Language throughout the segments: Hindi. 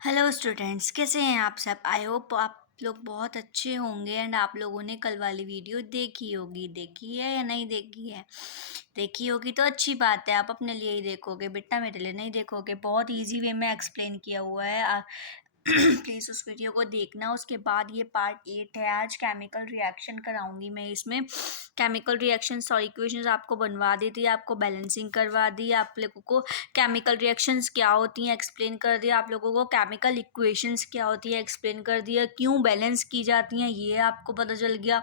हेलो स्टूडेंट्स, कैसे हैं आप सब। आई होप आप लोग बहुत अच्छे होंगे एंड आप लोगों ने कल वाली वीडियो देखी है या नहीं देखी है। देखी होगी तो अच्छी बात है, आप अपने लिए ही देखोगे बेटा, मेरे लिए नहीं देखोगे। बहुत इजी वे में एक्सप्लेन किया हुआ है। प्लीज़ उस वीडियो को देखना। उसके बाद ये पार्ट 8 है। आज केमिकल रिएक्शन कराऊंगी मैं इसमें। केमिकल रिएक्शंस और इक्वेशंस आपको बनवा दी थी, आपको बैलेंसिंग करवा दी, आप लोगों को केमिकल रिएक्शंस क्या होती हैं एक्सप्लेन कर दिया, आप लोगों को केमिकल इक्वेशंस क्या होती है एक्सप्लेन कर दिया, क्यों बैलेंस की जाती हैं ये आपको पता चल गया।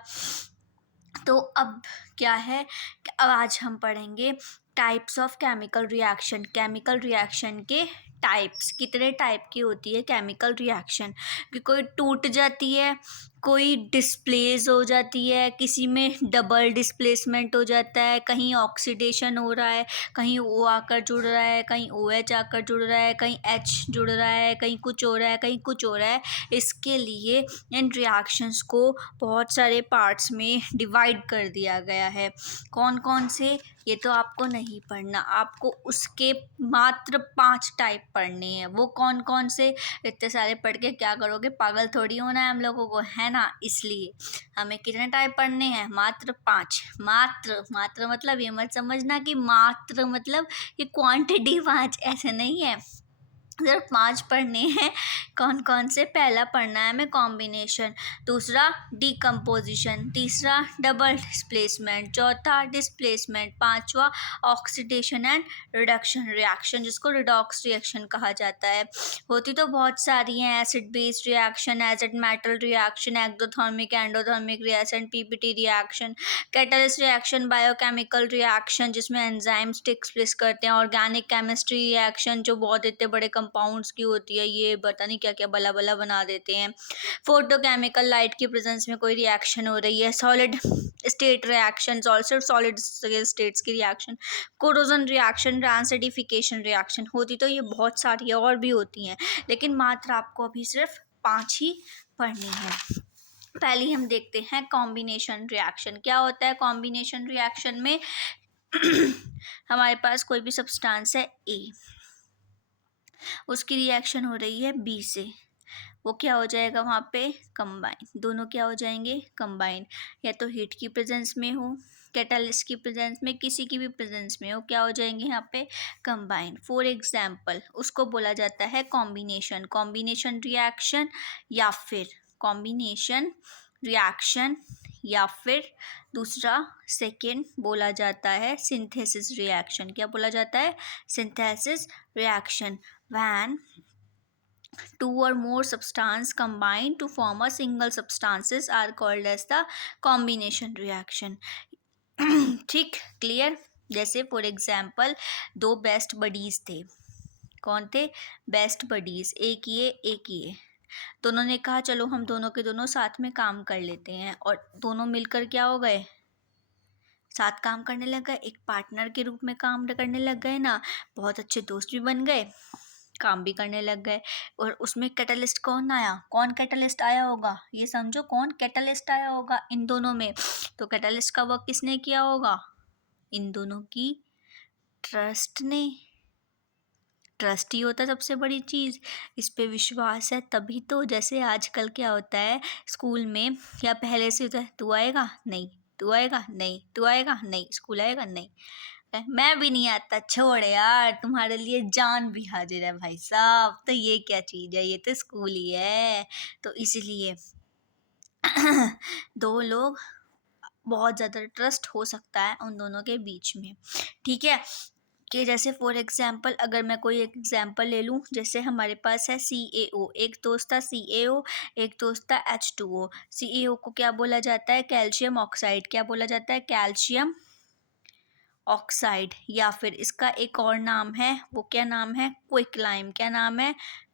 तो अब क्या है कि अब आज हम पढ़ेंगे types of chemical reaction. Chemical reaction के टाइप्स, कितने टाइप की होती है केमिकल रिएक्शन, कि कोई टूट जाती है, कोई डिस्प्लेस हो जाती है, किसी में डबल डिस्प्लेसमेंट हो जाता है, कहीं ऑक्सीडेशन हो रहा है, कहीं ओ आकर जुड़ रहा है, कहीं ओ एच आकर जुड़ रहा है, कहीं एच जुड़ रहा है, कहीं कुछ हो रहा है, कहीं कुछ हो रहा है। इसके लिए इन रिएक्शंस को बहुत सारे पार्ट्स में डिवाइड कर दिया गया है। कौन कौन से, ये तो आपको नहीं पढ़ना, आपको उसके मात्र 5 टाइप पढ़ने हैं। वो कौन कौन से, इतने सारे पढ़ के क्या करोगे, पागल थोड़ी होना है हम लोगों को, है ना। इसलिए हमें कितने टाइप पढ़ने हैं, मात्र 5। मात्र मात्र मतलब ये मत समझना कि मात्र मतलब ये क्वांटिटी 5, ऐसे नहीं है। सिर्फ 5 पढ़ने हैं। कौन कौन से, पहला पढ़ना है हमें कॉम्बिनेशन, दूसरा डिकम्पोजिशन, तीसरा डबल डिस्प्लेसमेंट, चौथा डिस्प्लेसमेंट, पांचवा ऑक्सीडेशन एंड रिडक्शन रिएक्शन, जिसको रिडॉक्स रिएक्शन कहा जाता है। होती तो बहुत सारी हैं, acid based reaction, acid metal reaction, ectothermic endothermic reaction, PPT reaction, catalyst reaction, biochemical reaction जिसमें एंजाइम्स टेक्स प्लेस करते हैं, ऑर्गेनिक केमिस्ट्री रिएक्शन जो बहुत इतने बड़े कंपाउंड्स की होती है, ये पता नहीं क्या क्या बला बला बना देते हैं, फोटोकेमिकल लाइट की प्रेजेंस में कोई रिएक्शन हो रही है, solid state reaction, also solid states की रिएक्शन, कोरोजन रिएक्शन, ट्रांसएडिफिकेशन रिएक्शन। होती तो ये बहुत सारी और भी होती हैं, लेकिन मात्र आपको अभी सिर्फ 5 ही पढ़नी है। पहले हम देखते हैं कॉम्बिनेशन रिएक्शन। क्या होता है कॉम्बिनेशन रिएक्शन में हमारे पास कोई भी सब्सटेंस है ए, उसकी रिएक्शन हो रही है बी से, वो क्या हो जाएगा वहाँ पे, कंबाइन। दोनों क्या हो जाएंगे, कंबाइन। या तो हीट की प्रेजेंस में हो, कैटलिस्ट की प्रेजेंस में, किसी की भी प्रेजेंस में हो, क्या हो जाएंगे यहाँ पे, कंबाइन। फॉर एग्जाम्पल उसको बोला जाता है कॉम्बिनेशन, कॉम्बिनेशन रिएक्शन, या फिर कॉम्बिनेशन रिएक्शन, या फिर दूसरा सेकेंड बोला जाता है सिंथेसिस रिएक्शन। क्या बोला जाता है, synthesis reaction. When two or more substance combine to form a single substances are called as the combination reaction. ठीक, क्लियर। जैसे फॉर एग्जाम्पल दो बेस्ट बडीज थे। कौन थे, बेस्ट बडीज, एक ये, दोनों ने कहा चलो हम दोनों के दोनों साथ में काम कर लेते हैं, और दोनों मिलकर क्या हो गए, साथ काम करने लग गए, एक पार्टनर के रूप में काम करने लग गए ना, बहुत अच्छे दोस्त भी बन गए, काम भी करने लग गए। और उसमें कैटलिस्ट कौन आया, कौन कैटलिस्ट आया होगा, ये समझो कौन कैटलिस्ट आया होगा इन दोनों में। तो कैटलिस्ट का वर्क किसने किया होगा, इन दोनों की ट्रस्ट ने। ट्रस्ट ही होता है सबसे बड़ी चीज़, इस पे विश्वास है तभी तो। जैसे आजकल क्या होता है स्कूल में, क्या पहले से होता है, तू आएगा नहीं, तू आएगा नहीं, तू आएगा नहीं, स्कूल आएगा नहीं, मैं भी नहीं आता, छोड़ यार तुम्हारे लिए जान भी हाजिर है भाई साहब। तो ये क्या चीज़ है, ये तो स्कूल ही है। तो इसलिए दो लोग, बहुत ज़्यादा ट्रस्ट हो सकता है उन दोनों के बीच में, ठीक है। कि जैसे फॉर एग्जांपल अगर मैं कोई एक एग्जांपल ले लूँ, जैसे हमारे पास है CaO, एक दोस्त था CaO, एक दोस्त था H2O। CaO को क्या बोला जाता है, कैल्शियम ऑक्साइड। क्या बोला जाता है, कैल्शियम ऑक्साइड। या फिर इसका एक और नाम है, वो क्या नाम है, क्विक लाइम। क्या नाम है,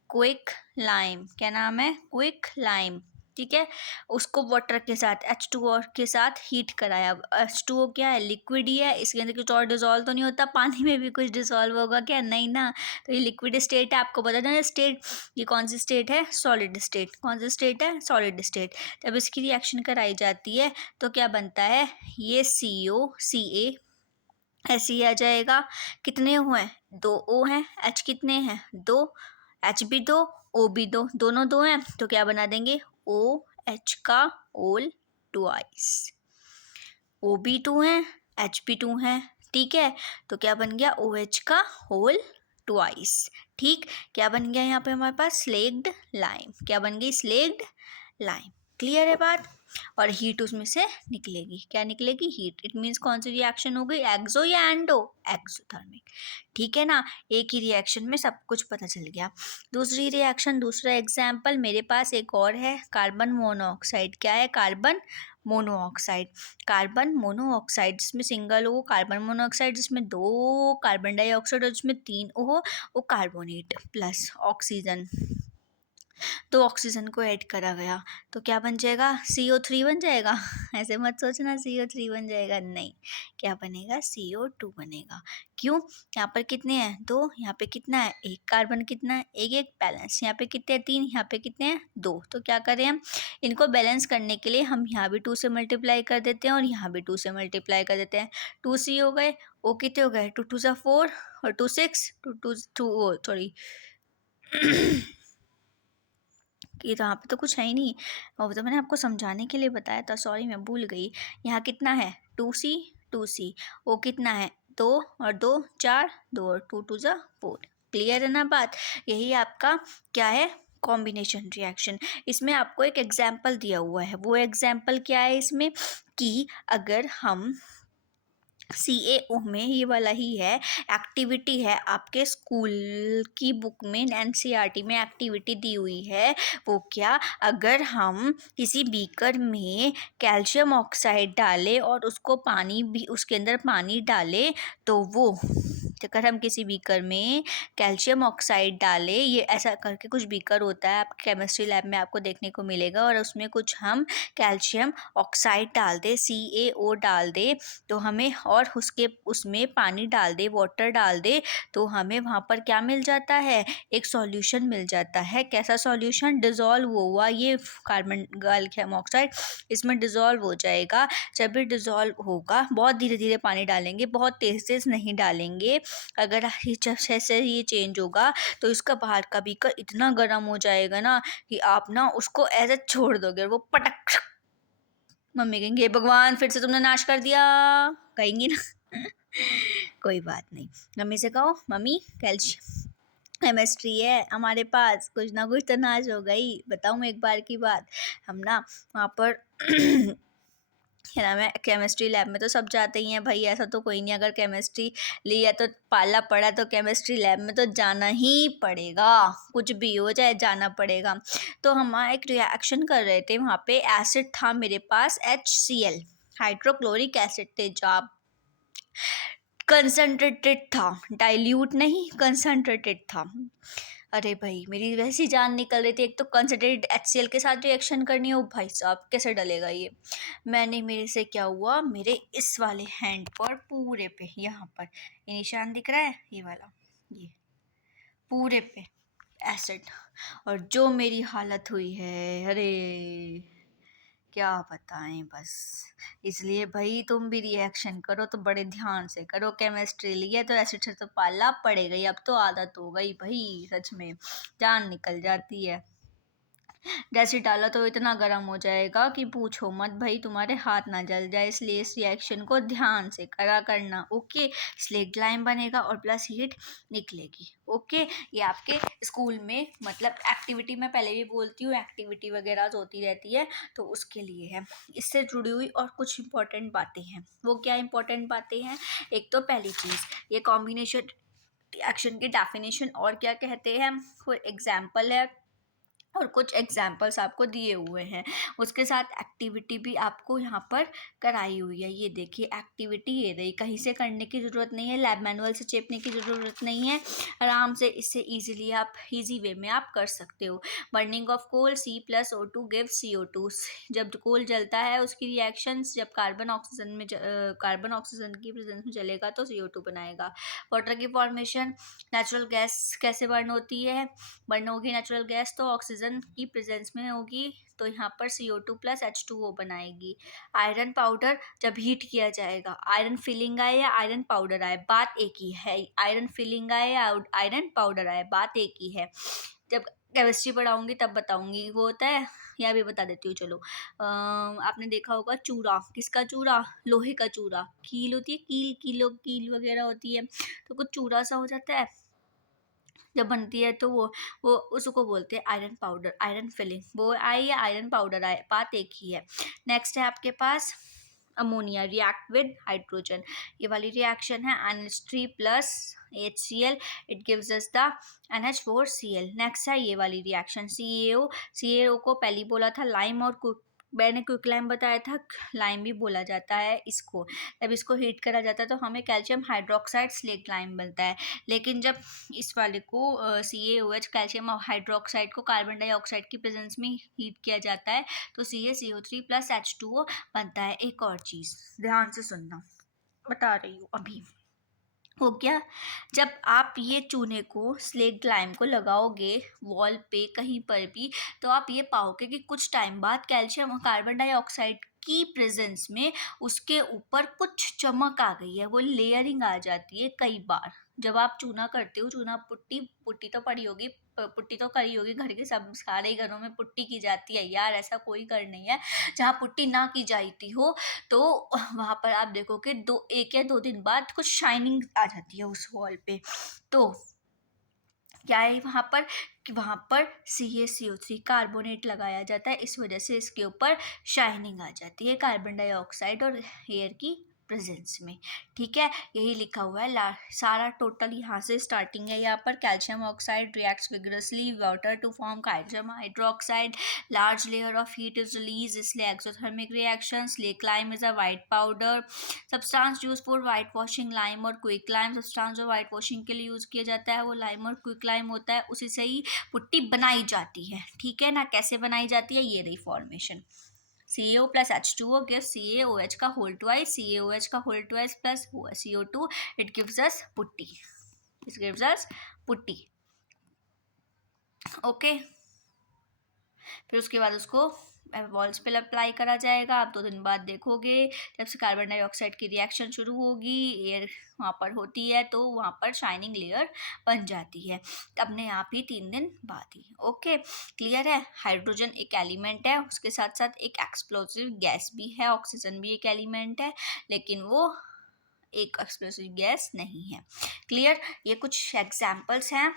क्विक लाइम। क्या नाम है, क्विक लाइम, ठीक है। उसको वाटर के साथ H2O के साथ हीट कराया। H2O क्या है, लिक्विड ही है, इसके अंदर कुछ और डिजोल्व तो नहीं होता, पानी में भी कुछ डिजोल्व होगा क्या, नहीं ना। तो ये लिक्विड स्टेट है, आपको बता देना स्टेट, ये कौन सी स्टेट है, सॉलिड स्टेट। कौन सी स्टेट है, सॉलिड स्टेट। जब इसकी रिएक्शन कराई जाती है तो क्या बनता है, ये COCa ऐसे ही आ जाएगा। कितने हुए हैं, 2 O हैं, H कितने हैं, 2, एच भी दो, ओ भी दो, दोनों दो हैं तो क्या बना देंगे, ओ एच का होल ट्वाइस। ओ भी टू है, एच भी टू है, ठीक है, तो क्या बन गया, ओ एच का होल ट्वाइस। ठीक, क्या बन गया यहाँ पे हमारे पास, स्लेक्ड लाइम। क्या बन गई, स्लेक्ड लाइम। क्लियर है बात। और हीट उसमें से निकलेगी, क्या निकलेगी, हीट। इट मीन्स कौन सी रिएक्शन हो गई, एक्सो या एंडो, एक्सोथर्मिक। ठीक है ना, एक ही रिएक्शन में सब कुछ पता चल गया। दूसरी रिएक्शन, दूसरा एग्जाम्पल मेरे पास एक और है, कार्बन मोनोऑक्साइड। क्या है, कार्बन मोनोऑक्साइड। कार्बन मोनोऑक्साइड जिसमें सिंगल हो, कार्बन मोनोऑक्साइड जिसमें दो कार्बन डाइऑक्साइड और जिसमें तीन हो, वो कार्बोनेट प्लस ऑक्सीजन, तो ऑक्सीजन को ऐड करा गया तो क्या बन जाएगा, CO3 बन जाएगा। ऐसे मत सोचना CO3 बन जाएगा, नहीं, क्या बनेगा, CO2 बनेगा। क्यों, यहाँ पर कितने हैं, दो, यहाँ पे कितना है, एक कार्बन, कितना है, एक एक, बैलेंस। यहाँ पे कितने हैं, तीन, यहाँ पे कितने हैं, दो। तो क्या करें हम, इनको बैलेंस करने के लिए हम यहाँ भी 2 से मल्टीप्लाई कर देते हैं और यहाँ भी 2 से मल्टीप्लाई कर देते हैं। 2C हो गए, ओ कितने हो गए, 2 2 ज़ा 4 और 2 6, 2 2 2 सॉरी कि यहाँ पे तो कुछ है ही नहीं, वो तो मैंने आपको समझाने के लिए बताया था, सॉरी मैं भूल गई। यहाँ कितना है, 2C 2C, वो कितना है, दो और दो चार, दो और 2 2 ज़ा 4। क्लियर है ना बात। यही आपका क्या है, कॉम्बिनेशन रिएक्शन। इसमें आपको एक एग्जाम्पल दिया हुआ है, वो एग्जाम्पल क्या है इसमें, कि अगर हम CaO में, ये वाला ही है, एक्टिविटी है आपके स्कूल की बुक में, NCERT में एक्टिविटी दी हुई है, वो क्या, अगर हम किसी बीकर में कैल्शियम ऑक्साइड डालें और उसको पानी भी, उसके अंदर पानी डालें तो वो, अगर हम किसी बीकर में कैल्शियम ऑक्साइड डालें, ये ऐसा करके कुछ बीकर होता है, आप केमिस्ट्री लैब में आपको देखने को मिलेगा, और उसमें कुछ हम कैल्शियम ऑक्साइड डाल दे, CaO डाल दे, तो हमें, और उसके उसमें पानी डाल दे, वाटर डाल दे, तो हमें वहाँ पर क्या मिल जाता है, एक सॉल्यूशन मिल जाता है। कैसा सॉल्यूशन, डिज़ोल्व हुआ ये कार्बन कैल्शियम ऑक्साइड इसमें डिज़ोल्व हो जाएगा। जब भी डिज़ोल्व होगा, बहुत धीरे धीरे पानी डालेंगे, बहुत तेज़ तेज़ नहीं डालेंगे। अगर जब जैसे ये चेंज होगा तो इसका बाहर का बीकर इतना गर्म हो जाएगा ना कि आप ना उसको ऐसे छोड़ दोगे, वो पटक, मम्मी कहेंगे भगवान फिर से तुमने नाश कर दिया, कहेंगी ना। कोई बात नहीं, मम्मी से कहो, मम्मी कैल्शियम केमिस्ट्री है हमारे पास, कुछ ना कुछ तो नाश हो गई। बताऊँ एक बार की बात, हम ना वहाँ पर क्या नाम है, केमिस्ट्री लैब में तो सब जाते ही हैं भाई, ऐसा तो कोई नहीं, अगर केमिस्ट्री लिया तो पाला पड़ा तो केमिस्ट्री लैब में तो जाना ही पड़ेगा, कुछ भी हो जाए जाना पड़ेगा। तो हम वहाँ एक रिएक्शन कर रहे थे, वहाँ पे एसिड था मेरे पास, HCl, हाइड्रोक्लोरिक एसिड थे, जो आप कंसनट्रेटेड था, डाइल्यूट नहीं, कंसनट्रेटेड था। अरे भाई मेरी वैसी जान निकल रही थी, एक तो कंसनट्रेटेड HCl के साथ रिएक्शन करनी हो, भाई साहब कैसे डलेगा ये। मैंने, मेरे से क्या हुआ, मेरे इस वाले हैंड पर पूरे पे, यहाँ पर ये निशान दिख रहा है, ये वाला, ये पूरे पे एसिड, और जो मेरी हालत हुई है, अरे क्या बताएं बस। इसलिए भाई तुम भी रिएक्शन करो तो बड़े ध्यान से करो, केमिस्ट्री लिए तो एसिड से तो पाला पड़ेगा ही, अब तो आदत हो गई भाई, सच में जान निकल जाती है। जैसे डाला तो इतना गर्म हो जाएगा कि पूछो मत भाई, तुम्हारे हाथ ना जल जाए, इसलिए इस रिएक्शन को ध्यान से करा करना। ओके, स्लेक्ट लाइम बनेगा और प्लस हीट निकलेगी। ओके, ये आपके स्कूल में, मतलब एक्टिविटी में, पहले भी बोलती हूँ एक्टिविटी वगैरह होती रहती है तो उसके लिए है। इससे जुड़ी हुई और कुछ इंपॉर्टेंट बातें हैं, वो क्या इंपॉर्टेंट बातें हैं, एक तो पहली चीज़, ये कॉम्बिनेशन रिएक्शन की डेफिनेशन और क्या कहते हैं, कोई एग्जाम्पल है और कुछ एग्जाम्पल्स आपको दिए हुए हैं, उसके साथ एक्टिविटी भी आपको यहाँ पर कराई हुई है। ये देखिए एक्टिविटी ये रही, कहीं से करने की ज़रूरत नहीं है, लैब मैनुअल से चेपने की ज़रूरत नहीं है, आराम से इससे इजीली आप इजी वे में आप कर सकते हो। Burning of coal, C+O2 gives CO2। जब कोल जलता है उसकी रिएक्शंस, जब कार्बन ऑक्सीजन की प्रेजेंस में चलेगा तो CO2 बनाएगा। वाटर की फॉर्मेशन, नेचुरल गैस कैसे बर्न होती है, बर्न होगी नेचुरल गैस तो ऑक्सीजन हाइड्रोजन की प्रेजेंस में होगी तो यहाँ पर CO2 प्लस H2O बनाएगी। आयरन पाउडर जब हीट किया जाएगा, आयरन फिलिंग आए या आयरन पाउडर आए, बात एक ही है। आयरन फिलिंग आए या आयरन पाउडर आए, बात एक ही है। जब केमिस्ट्री पढ़ाऊंगी तब बताऊंगी वो होता है, या भी बता देती हूँ चलो। आपने देखा होगा चूरा, किसका चूरा? लोहे का चूरा। कील होती है, कील, कील वगैरह होती है, तो कुछ चूरा सा हो जाता है जब बनती है, तो वो उसको बोलते हैं आयरन पाउडर, आयरन फिलिंग। वो आए या आयरन पाउडर आए, बात एक ही है। नेक्स्ट है आपके पास अमोनिया, रिएक्ट विद हाइड्रोजन। ये वाली रिएक्शन है NH3 plus HCl, it gives us the NH4Cl। Next है ये वाली रिएक्शन CaO को पहले बोला था लाइम, और मैंने क्विक लाइम बताया था, लाइम भी बोला जाता है इसको। जब इसको हीट करा जाता है तो हमें कैल्शियम हाइड्रोक्साइड स्लेट लाइम बनता है। लेकिन जब इस वाले को CaOH, कैल्शियम हाइड्रोक्साइड को कार्बन डाइऑक्साइड की प्रेजेंस में हीट किया जाता है तो CaCO3 प्लस H2O बनता है। एक और चीज़ ध्यान से सुनना, बता रही हूँ अभी। हो गया, जब आप ये चूने को, स्लेट लाइम को लगाओगे वॉल पे कहीं पर भी, तो आप ये पाओगे कि कुछ टाइम बाद कैल्शियम और कार्बन डाइऑक्साइड की प्रेजेंस में उसके ऊपर कुछ चमक आ गई है, वो लेयरिंग आ जाती है कई बार। जब आप चूना करते हो, चूना पुट्टी पुट्टी तो पड़ी होगी, पुट्टी तो करी होगी, घर के सब सारे ही घरों में पुट्टी की जाती है यार, ऐसा कोई घर नहीं है जहाँ पुट्टी ना की जाती हो। तो वहाँ पर आप देखोगे एक या दो दिन बाद कुछ शाइनिंग आ जाती है उस वॉल पे। तो क्या है वहाँ पर कि वहाँ पर CaCO3 कार्बोनेट लगाया जाता है, इस वजह से इसके ऊपर शाइनिंग आ जाती है कार्बन डाइऑक्साइड और एयर की प्रेजेंस में। ठीक है, यही लिखा हुआ है सारा टोटल यहाँ से स्टार्टिंग है। यहाँ पर calcium oxide reacts vigorously water to form calcium hydroxide, large layer of heat is release, इसलिए exothermic reaction. Slate lime is a white powder substance use for white washing, lime और क्विक लाइम सब्सटेंस जो वाइट वॉशिंग के लिए यूज किया जाता है वो लाइम और क्विक लाइम होता है, उसी से ही पुट्टी बनाई जाती है। ठीक है ना, कैसे बनाई जाती है, ये रही फॉर्मेशन। CaO plus H2O gives CaOH का होल ट्वाइस, CaOH का whole twice plus CO2, it gives us putty, it gives us putty. Okay, फिर उसके बाद उसको वॉल्स पे अप्लाई करा जाएगा। आप 2 दिन बाद देखोगे जब से कार्बन डाइऑक्साइड की रिएक्शन शुरू होगी, एयर वहाँ पर होती है, तो वहाँ पर शाइनिंग लेयर बन जाती है अपने आप ही 3 दिन बाद ही। ओके, क्लियर है। हाइड्रोजन एक एलिमेंट है, उसके साथ साथ एक एक्सप्लोसिव गैस भी है, ऑक्सीजन भी एक एलिमेंट है, लेकिन वो एक एक्सप्लोसिव गैस नहीं है। क्लियर, ये कुछ एग्जाम्पल्स हैं,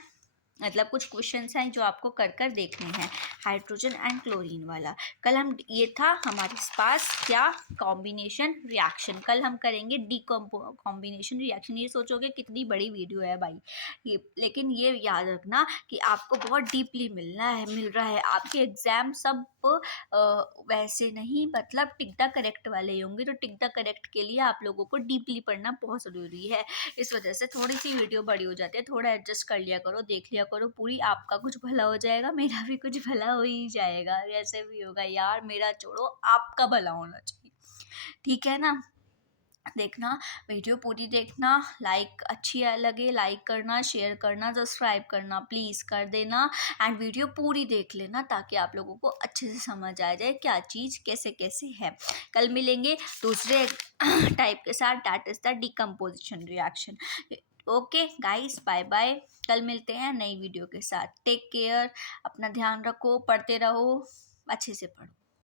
मतलब कुछ क्वेश्चंस हैं जो आपको कर कर देखने हैं। हाइड्रोजन एंड क्लोरीन वाला कल हम, ये था हमारे पास क्या, कॉम्बिनेशन रिएक्शन। कल हम करेंगे कॉम्बिनेशन रिएक्शन। ये सोचोगे कितनी बड़ी वीडियो है भाई ये, लेकिन ये याद रखना कि आपको बहुत डीपली मिल रहा है। आपके एग्जाम सब वैसे नहीं, मतलब टिक द करेक्ट वाले होंगे, तो टिक द करेक्ट के लिए आप लोगों को डीपली पढ़ना बहुत ज़रूरी है। इस वजह से थोड़ी सी वीडियो बड़ी हो जाती है, थोड़ा एडजस्ट कर लिया करो, देख लिया करो पूरी, आपका कुछ भला हो जाएगा, मेरा भी कुछ भला हो ही जाएगा। कैसे भी होगा यार, मेरा छोड़ो, आपका भला होना चाहिए। ठीक है ना, देखना वीडियो पूरी देखना, लाइक अच्छी लगे लाइक करना, शेयर करना, सब्सक्राइब करना प्लीज़ कर देना, एंड वीडियो पूरी देख लेना ताकि आप लोगों को अच्छे से समझ आ जाए क्या चीज़ कैसे कैसे है। कल मिलेंगे दूसरे टाइप के साथ, that is the decomposition reaction. Okay guys, bye bye, कल मिलते हैं नई वीडियो के साथ। टेक केयर, अपना ध्यान रखो, पढ़ते रहो, अच्छे से पढ़ो।